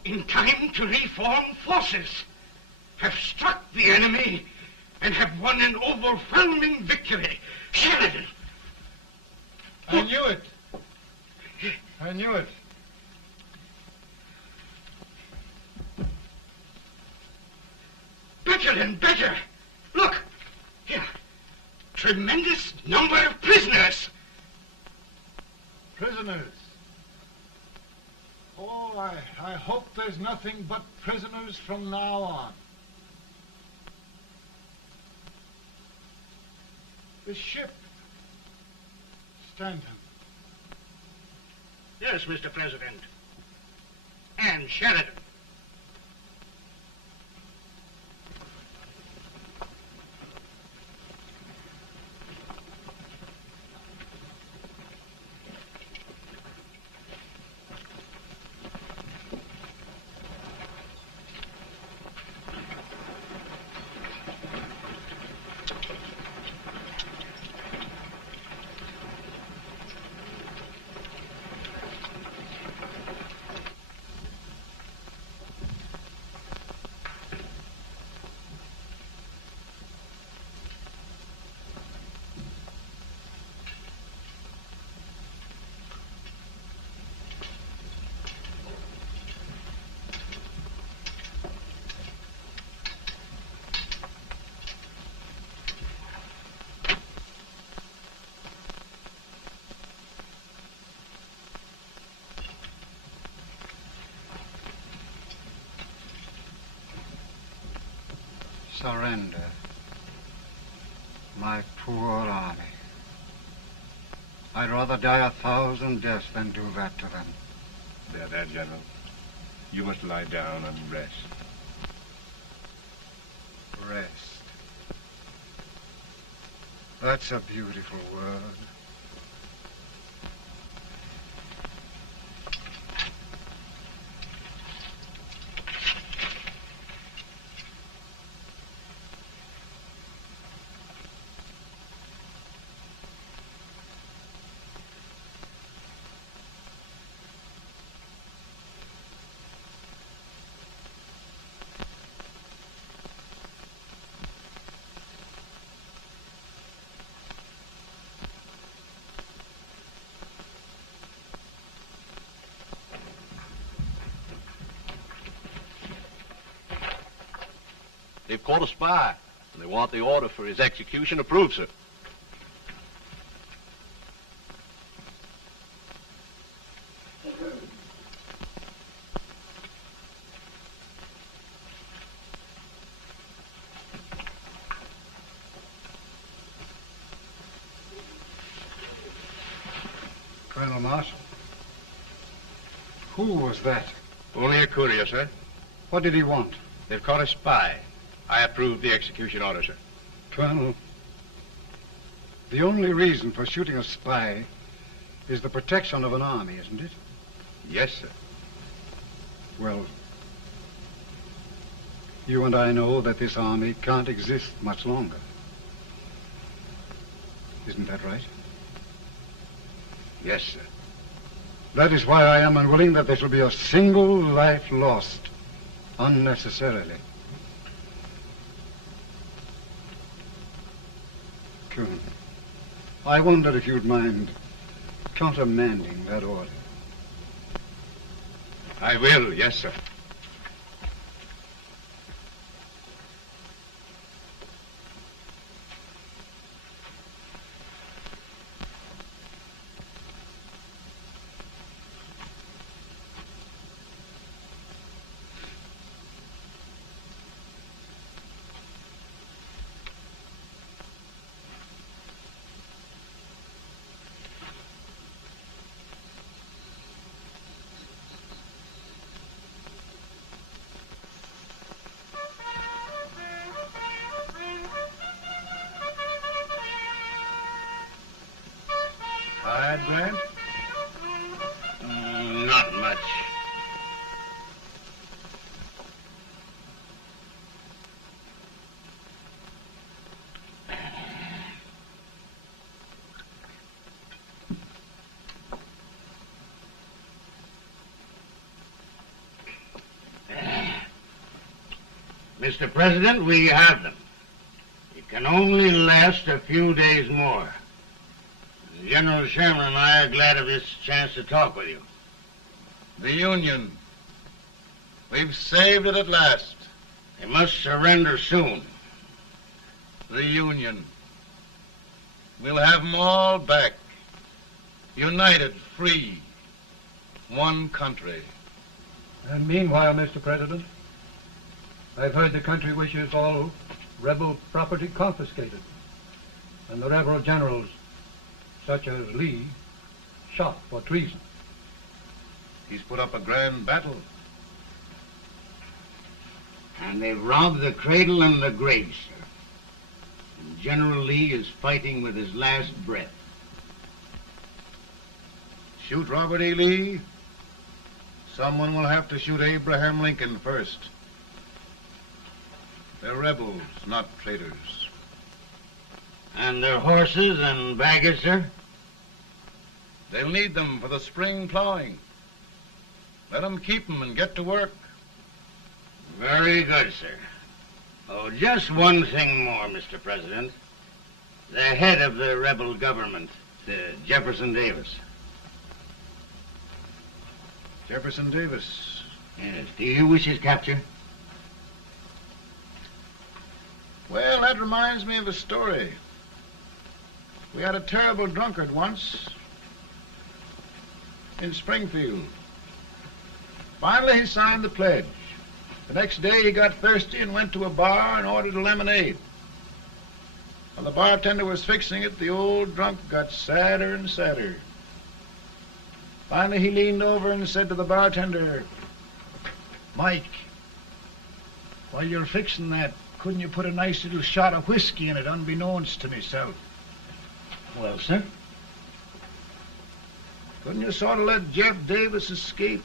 in time to reform forces, have struck the enemy, and have won an overwhelming victory. Sheridan! I knew it. I knew it. Better and better. Look, here. Tremendous number of prisoners. Prisoners? Oh, I hope there's nothing but prisoners from now on. The ship. Stanton. Yes, Mr. President. And Sheridan. Surrender. My poor army. I'd rather die 1,000 deaths than do that to them. There, General. You must lie down and rest. Rest. That's a beautiful word. They've caught a spy, and they want the order for his execution approved, sir. Colonel Marshall. Who was that? Only a courier, sir. What did he want? They've caught a spy. I approve the execution order, sir. Colonel, the only reason for shooting a spy is the protection of an army, isn't it? Yes, sir. Well, you and I know that this army can't exist much longer. Isn't that right? Yes, sir. That is why I am unwilling that there shall be a single life lost unnecessarily. Colonel, I wonder if you'd mind countermanding that order. I will, yes, sir. Tired, Grant? Not much. Mr. President, we have them. It can only last a few days more. General Sherman and I are glad of this chance to talk with you. The Union. We've saved it at last. They must surrender soon. The Union. We'll have them all back. United, free. One country. And meanwhile, Mr. President, I've heard the country wishes all rebel property confiscated, and the rebel generals, such as Lee, shot for treason. He's put up a grand battle. And they've robbed the cradle and the grave, sir. And General Lee is fighting with his last breath. Shoot Robert E. Lee? Someone will have to shoot Abraham Lincoln first. They're rebels, not traitors. And their horses and baggage, sir? They'll need them for the spring plowing. Let them keep them and get to work. Very good, sir. Oh, just one thing more, Mr. President. The head of the rebel government, Jefferson Davis. Jefferson Davis? Yes. Do you wish his capture? Well, that reminds me of a story. We had a terrible drunkard once in Springfield. Finally, he signed the pledge. The next day, he got thirsty and went to a bar and ordered a lemonade. While the bartender was fixing it, the old drunk got sadder and sadder. Finally, he leaned over and said to the bartender, "Mike, while you're fixing that, couldn't you put a nice little shot of whiskey in it, unbeknownst to myself?" Well, sir? Couldn't you sort of let Jeff Davis escape,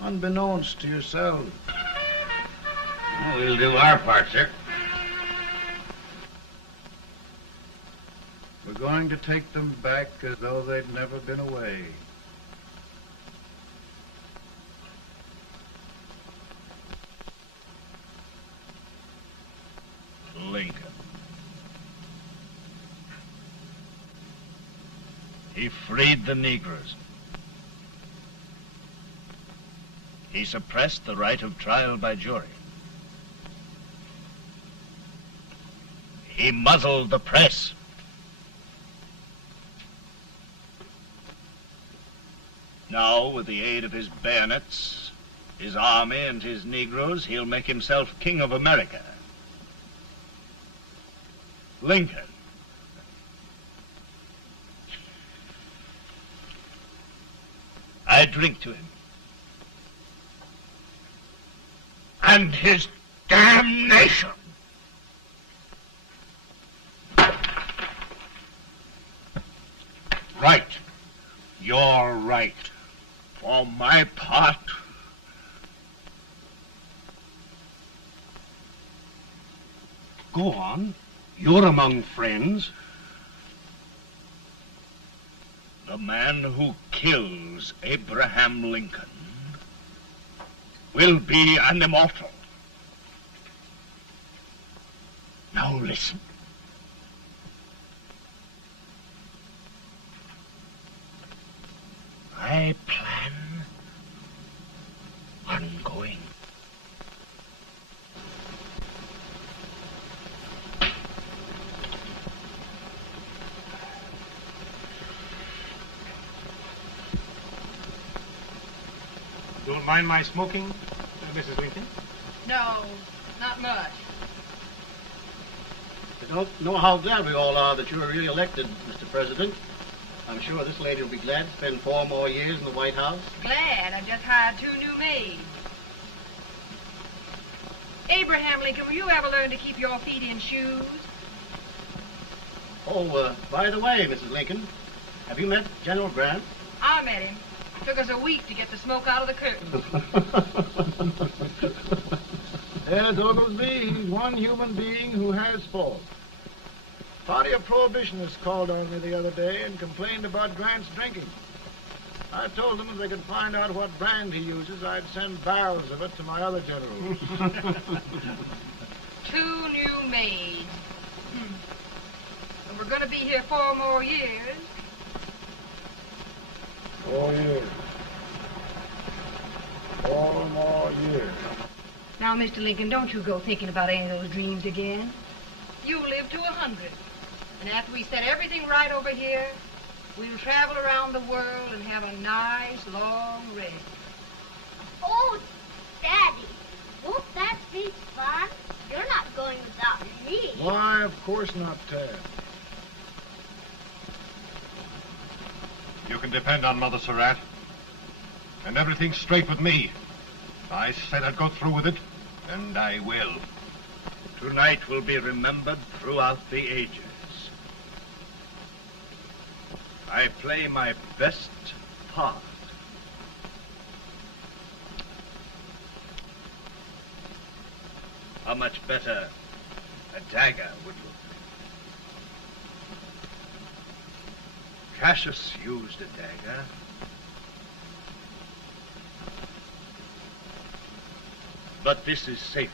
unbeknownst to yourself? Well, we'll do our part, sir. We're going to take them back as though they'd never been away. Lincoln. He freed the Negroes. He suppressed the right of trial by jury. He muzzled the press. Now, with the aid of his bayonets, his army, and his Negroes, he'll make himself king of America. Lincoln. I drink to him. And his damnation. Right. You're right. For my part, go on. You're among friends. The man who kills Abraham Lincoln will be an immortal. Now listen. I plan on going. Don't mind my smoking, Mrs. Lincoln? No, not much. I don't know how glad we all are that you were really elected, Mr. President. I'm sure this lady will be glad to spend 4 more years in the White House. Glad. I just hired 2 new maids. Abraham Lincoln, will you ever learn to keep your feet in shoes? Oh, by the way, Mrs. Lincoln, have you met General Grant? I met him. Took us a week to get the smoke out of the curtain. Yes, Oglesby, he's one human being who has faults. Party of Prohibitionists called on me the other day and complained about Grant's drinking. I told them if they could find out what brand he uses, I'd send barrels of it to my other generals. 2 new maids. And we're going to be here 4 more years. 4 years. 4 more years. Now, Mr. Lincoln, don't you go thinking about any of those dreams again. You live to 100. And after we set everything right over here, we'll travel around the world and have a nice, long rest. Oh, Daddy, won't that be fun? You're not going without me. Why, of course not, Tad. You can depend on Mother Surratt. And everything's straight with me. I said I'd go through with it, and I will. Tonight will be remembered throughout the ages. I play my best part. How much better a dagger would look. Cassius used a dagger. But this is safer.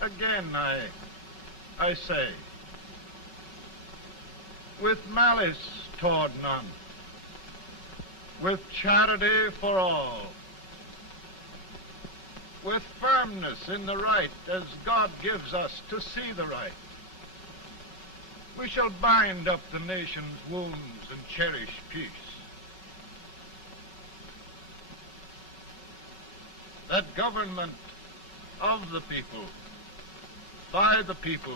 Again, I say, with malice toward none, with charity for all, with firmness in the right as God gives us to see the right, we shall bind up the nation's wounds and cherish peace. That government of the people, by the people,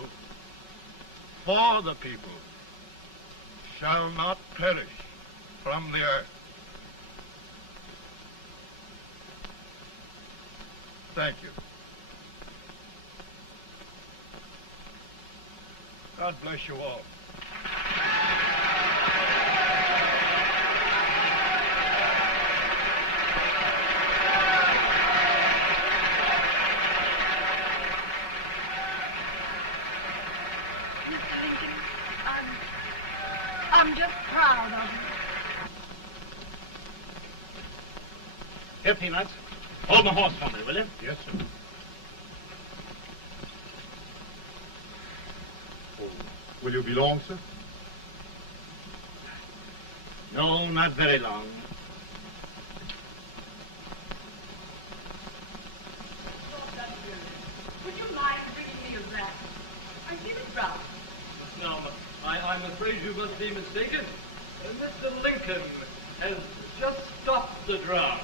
for the people, shall not perish from the earth. Thank you. God bless you all. I'm just proud of you. Here, Peanuts. Hold my horse for me, will you? Yes, sir. Oh, will you be long, sir? No, not very long. Would you mind bringing me a glass? I feel it brown. No, I'm afraid you must be mistaken. Mr. Lincoln has just stopped the draft.